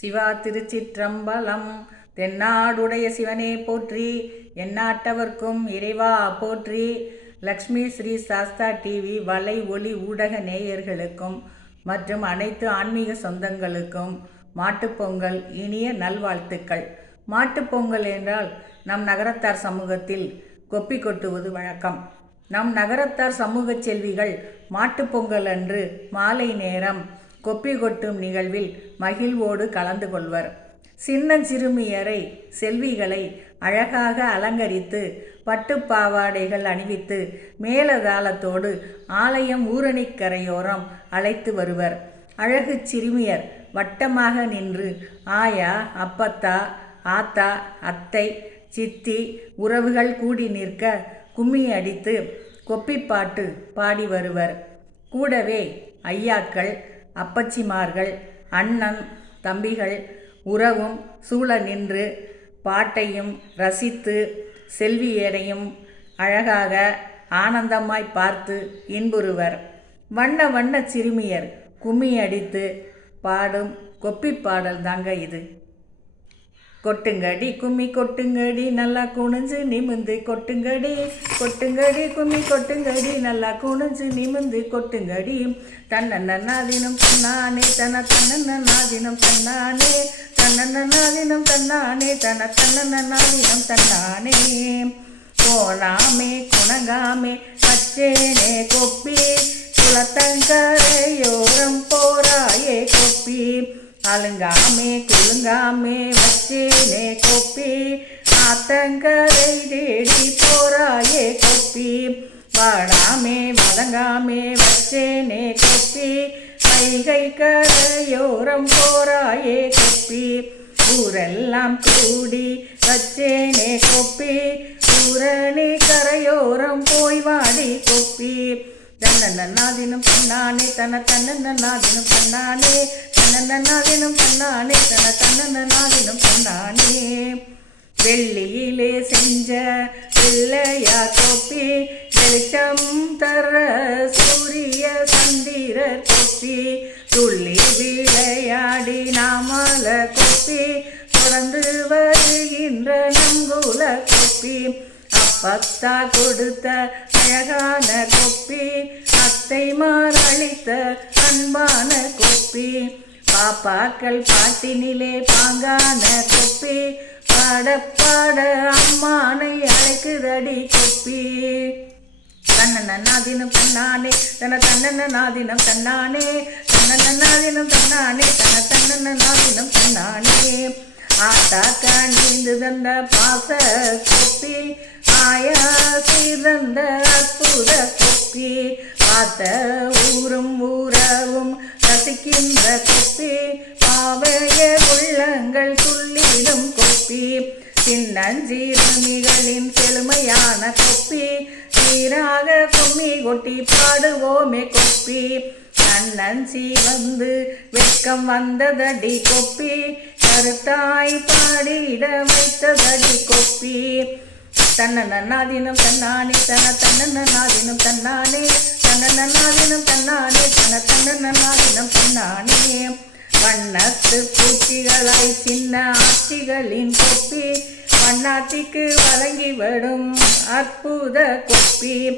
சிவா திருச்சிற்றம்பலம். தென்னாடுடைய சிவனே போற்றி எந்நாட்டவர்க்கும் இறைவா போற்றி. லக்ஷ்மி ஸ்ரீ சாஸ்தா டிவி வலை ஒளி ஊடக நேயர்களுக்கும் மற்றும் அனைத்து ஆன்மீக சொந்தங்களுக்கும் மாட்டுப்பொங்கல் இனிய நல்வாழ்த்துக்கள். மாட்டுப்பொங்கல் என்றால் நம் நகரத்தார் சமூகத்தில் கொப்பி கொட்டுவது வழக்கம். நம் நகரத்தார் சமூக செல்விகள் மாட்டுப்பொங்கல் அன்று மாலை நேரம் கொப்பி கொட்டும் நிகழ்வில் மகிழ்வோடு கலந்து கொள்வர். சின்ன சிறுமியரை செல்விகளை அழகாக அலங்கரித்து பட்டுப்பாவாடைகள் அணிவித்து மேலதாளத்தோடு ஆலயம் ஊரணிக்கரையோரம் அழைத்து வருவர். அழகு சிறுமியர் வட்டமாக நின்று ஆயா அப்பத்தா ஆத்தா அத்தை சித்தி உறவுகள் கூடி நிற்க கும்மி அடித்து கொப்பிப்பாட்டு பாடி வருவர். கூடவே ஐயாக்கள் அப்பச்சிமார்கள் அண்ணன் தம்பிகள் உறவும் சூழ நின்று பாட்டையும் ரசித்து செல்வியரையும் அழகாக ஆனந்தமாய் பார்த்து இன்புறுவர். வண்ண வண்ண சிறுமியர் கும்மி அடித்து பாடும் கொப்பி பாடல் தாங்க இது. கொட்டுங்கடி கும்மி கொட்டுங்கடி நல்லா குனிஞ்சு நிமிந்து கொட்டுங்கடி. கொட்டுங்கடி கும்மி கொட்டுங்கடி நல்லா குனிஞ்சு நிமிந்து கொட்டுங்கடி. தன்னன்ன தன்னானே தன தன்னன்ன தன்னானே. தன்னன்ன தன்னானே தன தன்னன்ன தன்னானே. போனாமே குணங்காமே பச்சேனே கொப்பி. குளத்தங்கரையோரம் போராயே கொப்பி. அழுங்காமே குழுங்காமே வச்சே ஆத்தங்கரை தேடி போராயே கொப்பி. வாடாமே வதங்காமே வச்சேனே கொப்பி. வைகை கரையோரம் போராயே கொப்பி. ஊரெல்லாம் கூடி வச்சேனே கொப்பி. ஊரணி கரையோரம் போய் வாடி கொப்பி. தன்னன்ன பண்ணானே தன தன்னன்ன பண்ணானே தன்னானே பண்ணானே தன தன்னன்ன பண்ணானே வெள்ளியிலே செஞ்ச வெள்ளையா தொப்பி வெளிச்சம் தர சூரிய சந்திர தொப்பி துள்ளி விளையாடி நாமல கொப்பி தொடர்ந்து வருகின்ற நங்குல கொப்பி அப்பத்தா கொடுத்த அழகான கொப்பி அத்தை மாரளித்த அன்பான கொப்பி பாப்பாக்கள் பாட்டினிலே பாங்கான கொப்பி பாட பாட அம்மானை அழைக்குதடி கொப்பி. தன்னன நாதினம் தன்னானே தன தன்னன நாதினம் தன்னானே தன்னன நாதினம் தன்னானே தன தன்னன நாதினம் தன்னானே ஆத்தாக்கா நீந்து தந்த பாச கொப்பி ஆயா சீர்ந்த அற்புத கொப்பி. பார்த்த ஊரும் ஊரவும் ரசிக்கின்ற கொப்பி பாவைய உள்ளங்கள் துள்ளிடும் தொப்பி. சின்னஞ்சீரமிகளின் செழுமையான கொப்பி சீராக கும்மி கொட்டி பாடுவோமே கொப்பி. அண்ணன்சி வந்து வெட்கம் வந்ததடி கொப்பி. கருத்தாய் பாடிட வைத்ததடி கொப்பி. தன்னன தன்னானே தன தன்னன தன்னானே தன்னன தன்னானே தன தன்னன தன்னானே. வண்ணத்து பூச்சிகளாய் சின்ன ஆட்சிகளின் கொப்பி. வண்ணாத்திக்கு வழங்கி விடும் அற்புத கொப்பி.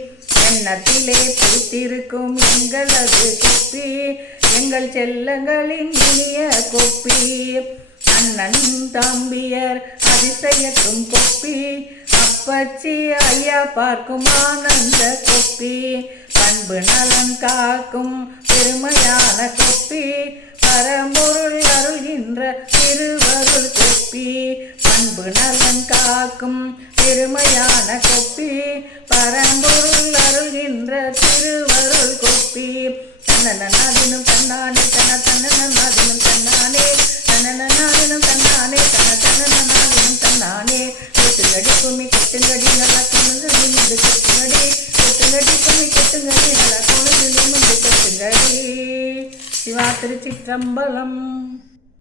எண்ணத்திலே பூத்திருக்கும் எங்களது கொப்பி. எங்கள் செல்லங்களின் இனிய கொப்பி. அண்ணன் தம்பியர் அதிசயக்கும் கொப்பி. அப்பச்சி ஐயா பார்க்கும் ஆனந்த கொப்பி. பண்பு நலன் காக்கும் பெருமையான கொப்பி. பரம்பொருள் அருள்கின்ற திருவருள் கொப்பி பண்பு நலன் காக்கும் பெருமையான கொப்பி பரம்பொருள் அருள்கின்ற திருவருள் கொப்பி. தன்னன நாதினும் தன்னானே தன நல்லா குமிந்து